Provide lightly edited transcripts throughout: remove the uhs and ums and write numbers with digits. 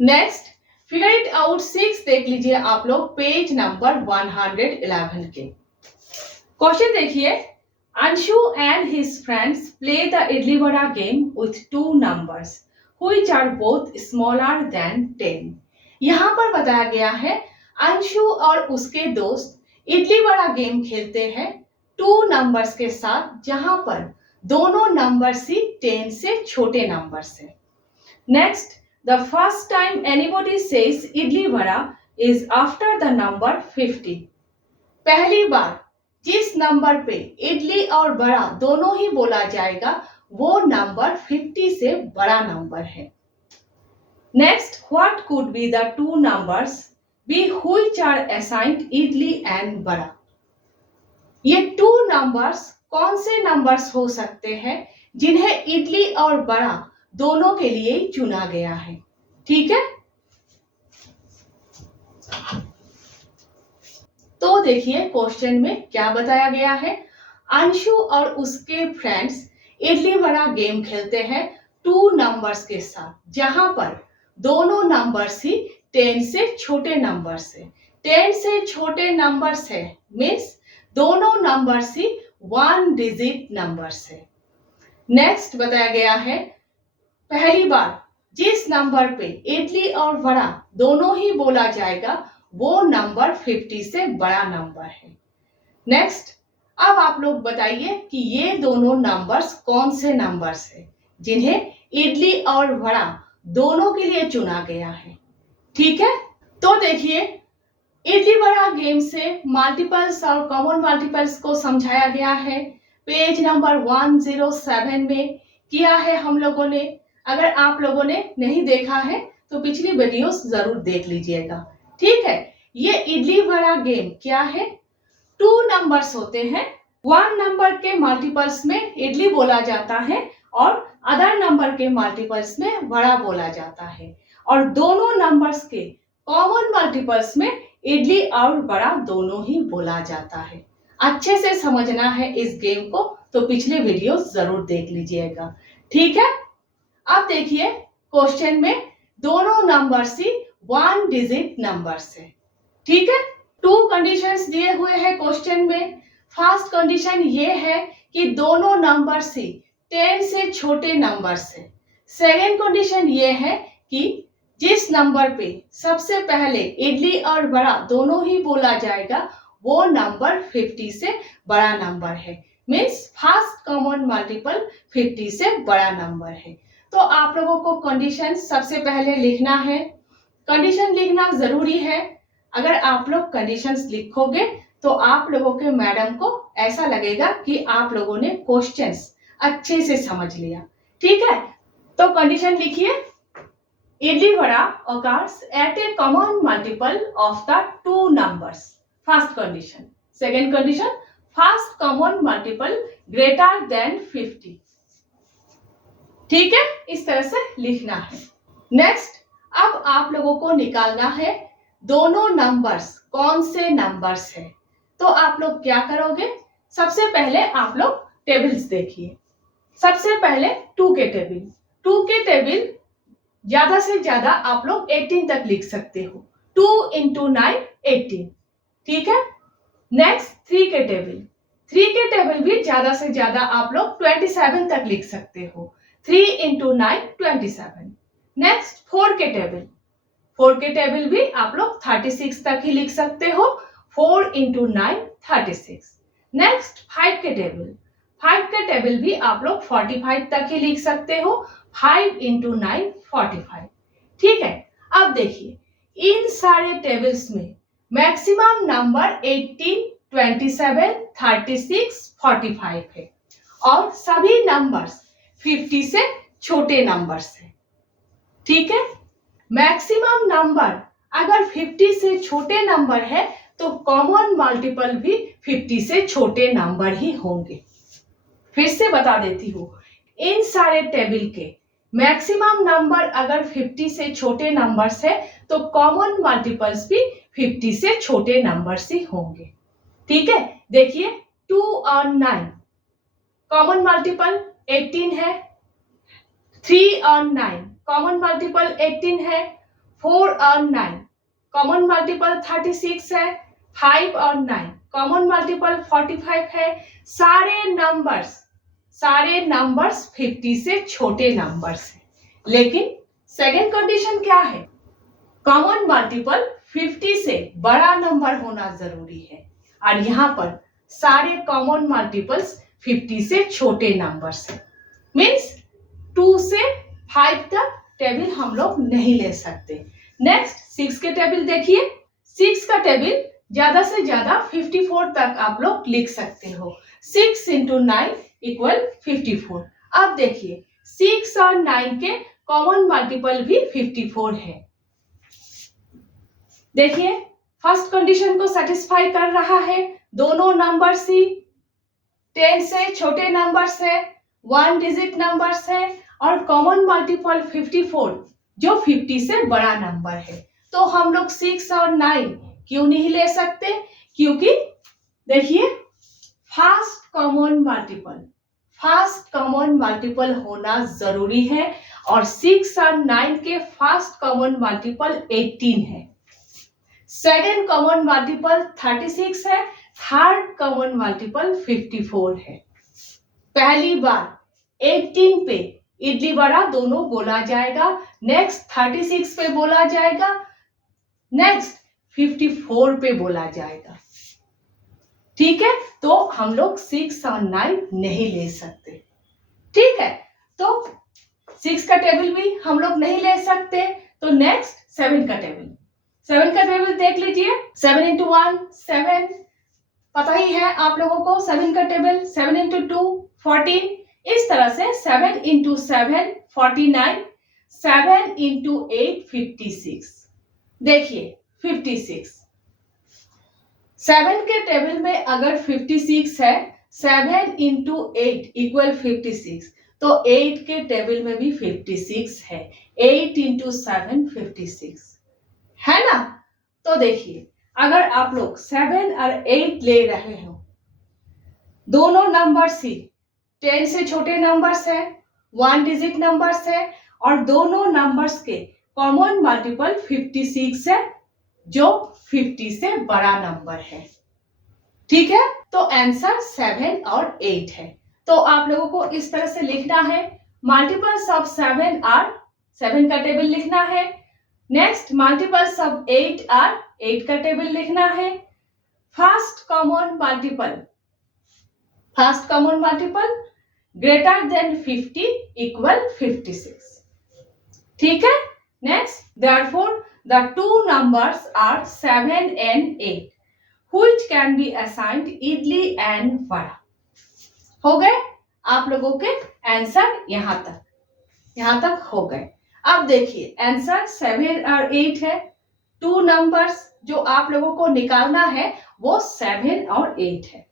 Next figure it out 6 देख लीजिए आप लोग पेज नंबर 111 के। क्वेश्चन देखिए, Anshu and his friends play the idli vada game with 2 numbers which are both smaller than 10। यहाँ पर बताया गया है अंशु और उसके दोस्त इडली वड़ा गेम खेलते हैं 2 नंबर्स के साथ, जहां पर दोनों नंबर्स ही 10 से छोटे नंबर्स हैं। Next, the first time anybody says idli vada is after the number 50। पहली बार जिस नंबर पे इडली और बड़ा दोनों ही बोला जाएगा वो नंबर 50 से बड़ा नंबर है। Next, what could be the 2 numbers be which are assigned idli and बड़ा। ये 2 नंबर्स कौन से नंबर्स हो सकते हैं जिन्हें इडली और बड़ा दोनों के लिए चुना गया है। ठीक है, तो देखिए क्वेश्चन में क्या बताया गया है। अंशु और उसके फ्रेंड्स इडली वड़ा गेम खेलते हैं 2 नंबर्स के साथ, जहां पर दोनों नंबर्स ही 10 से छोटे नंबर्स है। 10 से छोटे नंबर्स है मीन्स दोनों नंबर्स ही 1 डिजिट नंबर्स है। नेक्स्ट बताया गया है पहली बार जिस नंबर पे इडली और बड़ा दोनों ही बोला जाएगा वो नंबर 50 से बड़ा नंबर है। नेक्स्ट, अब आप लोग बताइए कि ये दोनों नंबर्स कौन से नंबर्स है जिन्हें इडली और बड़ा दोनों के लिए चुना गया है। ठीक है, तो देखिए इडली बड़ा गेम से मल्टीपल्स और कॉमन मल्टीपल्स को समझाया गया है। पेज नंबर 107 में किया है हम लोगों ने। अगर आप लोगों ने नहीं देखा है तो पिछली वीडियोस जरूर देख लीजिएगा। ठीक है, ये इडली बड़ा गेम क्या है, 2 नंबर्स होते हैं। 1 नंबर के मल्टीपल्स में इडली बोला जाता है और अदर नंबर के मल्टीपल्स में बड़ा बोला जाता है, और दोनों नंबर्स के कॉमन मल्टीपल्स में इडली और बड़ा दोनों ही बोला जाता है। अच्छे से समझना है इस गेम को तो पिछले वीडियो जरूर देख लीजिएगा। ठीक है, अब देखिए क्वेश्चन में दोनों नंबर्स ही 1 डिजिट नंबर्स है। ठीक है, 2 कंडीशंस दिए हुए हैं क्वेश्चन में। फर्स्ट कंडीशन ये है कि दोनों नंबर्स ही 10 से छोटे नंबर्स है। सेकेंड कंडीशन ये है कि जिस नंबर पे सबसे पहले इडली और बड़ा दोनों ही बोला जाएगा वो नंबर 50 से बड़ा नंबर है, मीन्स फर्स्ट कॉमन मल्टीपल 50 से बड़ा नंबर है। तो आप लोगों को कंडीशन सबसे पहले लिखना है। कंडीशन लिखना जरूरी है। अगर आप लोग कंडीशंस लिखोगे तो आप लोगों के मैडम को ऐसा लगेगा कि आप लोगों ने क्वेश्चंस अच्छे से समझ लिया। ठीक है, तो कंडीशन लिखिए, idli vada occurs at a common multiple of the 2 numbers। First condition. Second condition, first common multiple greater than 50। ठीक है, इस तरह से लिखना है। नेक्स्ट, अब आप लोगों को निकालना है दोनों नंबर्स कौन से नंबर्स है। तो आप लोग क्या करोगे, सबसे पहले आप लोग टेबल्स देखिए। सबसे पहले 2 के टेबल। 2 के टेबल ज्यादा से ज्यादा आप लोग 18 तक लिख सकते हो। 2 into 9 18। ठीक है, नेक्स्ट 3 के टेबल। 3 के टेबल भी ज्यादा से ज्यादा आप लोग 27 तक लिख सकते हो। 3 into 9 27। नेक्स्ट 4 के टेबल। 4 के टेबल भी आप लोग 36 तक ही लिख सकते हो। 4 into 9 36। नेक्स्ट 5 के टेबल। 5 के टेबल भी आप लोग 45 तक ही लिख सकते हो। 5 into 9 45। ठीक है, अब देखिए इन सारे टेबल्स में मैक्सिमम नंबर 18 27 36 45 है और सभी नंबर्स 50 से छोटे नंबर्स है। ठीक है, मैक्सिमम नंबर अगर 50 से छोटे नंबर है तो कॉमन मल्टीपल भी 50 से छोटे नंबर ही होंगे। फिर से बता देती हूँ, इन सारे टेबल के मैक्सिमम नंबर अगर 50 से छोटे नंबर्स है तो कॉमन मल्टीपल्स भी 50 से छोटे नंबर्स ही होंगे। ठीक है, देखिए 2 और 9 कॉमन मल्टीपल 18 है। 3 और 9 कॉमन मल्टीपल 18 है। 4 और 9 कॉमन मल्टीपल 36 है, 5 और 9 कॉमन मल्टीपल 45 है। सारे नंबर्स 50 से छोटे नंबर्स हैं। लेकिन सेकंड कंडीशन क्या है? कॉमन मल्टीपल 50 से बड़ा नंबर होना जरूरी है, और यहाँ पर सारे कॉमन मल्टीपल्स 50 से छोटे नंबर्स हैं। मीन्स 2 से 5 तक टेबल हम लोग नहीं ले सकते। नेक्स्ट 6 के टेबल देखिए। 6 का टेबल ज्यादा से ज्यादा 54 तक आप लोग लिख सकते हो। 6 इंटू 9 इक्वल 54। अब देखिए 6 और 9 के कॉमन मल्टीपल भी 54 है। देखिए फर्स्ट कंडीशन को सेटिस्फाई कर रहा है। दोनों नंबर सी 10 से छोटे नंबर्स है, 1 डिजिट नंबर्स है, और कॉमन मल्टीपल 54 जो 50 से बड़ा नंबर है। तो हम लोग 6 और 9 क्यों नहीं ले सकते? क्योंकि देखिए फास्ट कॉमन मल्टीपल होना जरूरी है, और 6 और 9 के फास्ट कॉमन मल्टीपल 18 है। सेकंड कॉमन मल्टीपल 36 है, थर्ड कॉमन मल्टीपल 54 है। पहली बार 18 पे इडली वड़ा दोनों बोला जाएगा, नेक्स्ट 36 पे बोला जाएगा, नेक्स्ट 54 पे बोला जाएगा। ठीक है, तो हम लोग 6 और 9 नहीं ले सकते। ठीक है, तो 6 का टेबल भी हम लोग नहीं ले सकते। तो नेक्स्ट 7 का टेबल देख लीजिए। 7 इंटू 1 7, पता ही है आप लोगों को 7 का टेबल। 7 इंटू 2 14, इस तरह से 7 इंटू 7 49, 7 इंटू 8 56। देखिए 56, 7 के टेबल में अगर 56 है, 7 इंटू 8 इक्वल 56, तो 8 के टेबल में भी 56 है। 8 इंटू 7 56 है ना। तो देखिए अगर आप लोग 7 और 8 ले रहे हो, दोनों नंबर्स ही 10 से छोटे नंबर्स है, 1 डिजिट नंबर्स है, और दोनों नंबर्स के कॉमन मल्टीपल 56 है जो 50 से बड़ा नंबर है। ठीक है, तो आंसर 7 और 8 है। तो आप लोगों को इस तरह से लिखना है। मल्टीपल्स ऑफ 7 आर 7 का टेबल लिखना है। नेक्स्ट मल्टीपल्स ऑफ 8 आर 8 का टेबल लिखना है। First common multiple greater than 50 equal 56। ठीक है, next therefore the two numbers are 7 and 8 which can be assigned idli and vada. हो गए आप लोगों के आंसर यहां तक हो गए। अब देखिए आंसर 7 और 8 है। टू नंबर्स जो आप लोगों को निकालना है वो 7 और 8 है।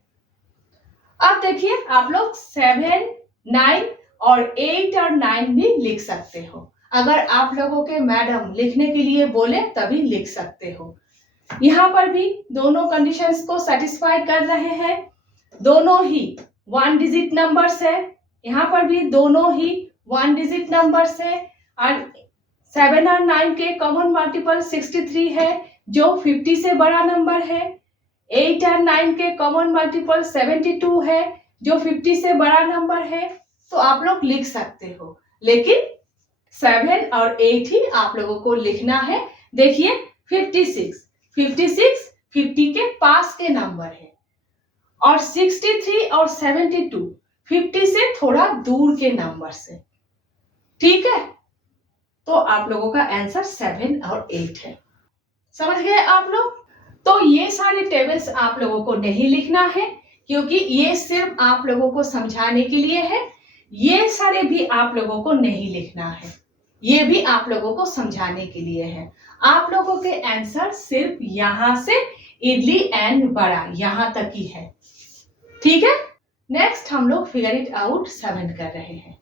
अब देखिए आप लोग 7 9 और 8 और 9 भी लिख सकते हो। अगर आप लोगों के मैडम लिखने के लिए बोले तभी लिख सकते हो। यहाँ पर भी दोनों कंडीशंस को सेटिस्फाई कर रहे हैं। दोनों ही 1 डिजिट नंबर्स है। यहाँ पर भी दोनों ही 1 डिजिट नंबर्स है, और 7 और 9 के कॉमन मल्टीपल 63 है जो 50 से बड़ा नंबर है। 8 और 9 के कॉमन मल्टीपल 72 है जो 50 से बड़ा नंबर है। तो आप लोग लिख सकते हो, लेकिन 7 और 8 ही आप लोगों को लिखना है। देखिए 56 50 के पास के नंबर है, और 63 और 72 50 से थोड़ा दूर के नंबर से। ठीक है, तो आप लोगों का आंसर 7 और 8 है। समझ गए आप लोग? तो ये सारे टेबल्स आप लोगों को नहीं लिखना है, क्योंकि ये सिर्फ आप लोगों को समझाने के लिए है। ये सारे भी आप लोगों को नहीं लिखना है, ये भी आप लोगों को समझाने के लिए है। आप लोगों के आंसर सिर्फ यहां से इडली एंड वड़ा यहां तक ही है। ठीक है, नेक्स्ट हम लोग फिगर इट आउट 7 कर रहे हैं।